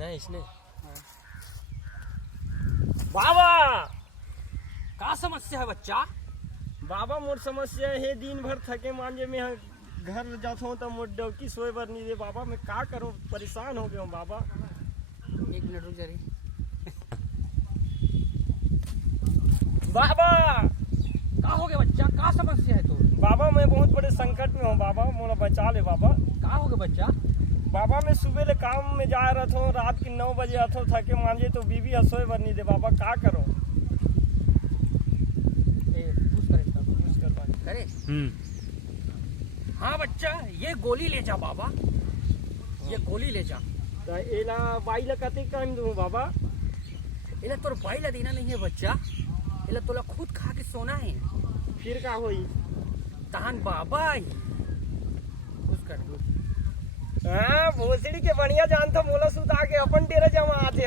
नहीं इसने बाबा का समस्या है बच्चा। बाबा मोर समस्या है दिन भर थके मांजे में घर जाता हूँ तो मोर डौकी सोए बर नहीं दे बाबा। मैं का करूँ, परेशान हो गया हूँ बाबा। 1 मिनट रुक जा रही। बाबा का हो गया बच्चा, का समस्या है तो। बाबा मैं बहुत बड़े संकट में हूँ बाबा, मोला बचा ले बाबा। का हो गया बच्चा। बाबा मैं सुबह ले काम में जा रहा था, रात के 9 बजे आता हूँ थके मांजे तो बीवी हसोए बर नहीं दे बाबा। का करो करे। हाँ बच्चा ये गोली ले जा बाबा, ये गोली ले जा। तो एला बाई ला कते काम दूँ बाबा। इला तोर भाई ला देना नहीं है बच्चा, इला तोला खुद खा के सोना है। फिर का होई। तहन बाबा ही खुश कर दो। हाँ भोसड़ी के बढ़िया जानता मोला सुता के अपन डेरा जमा आते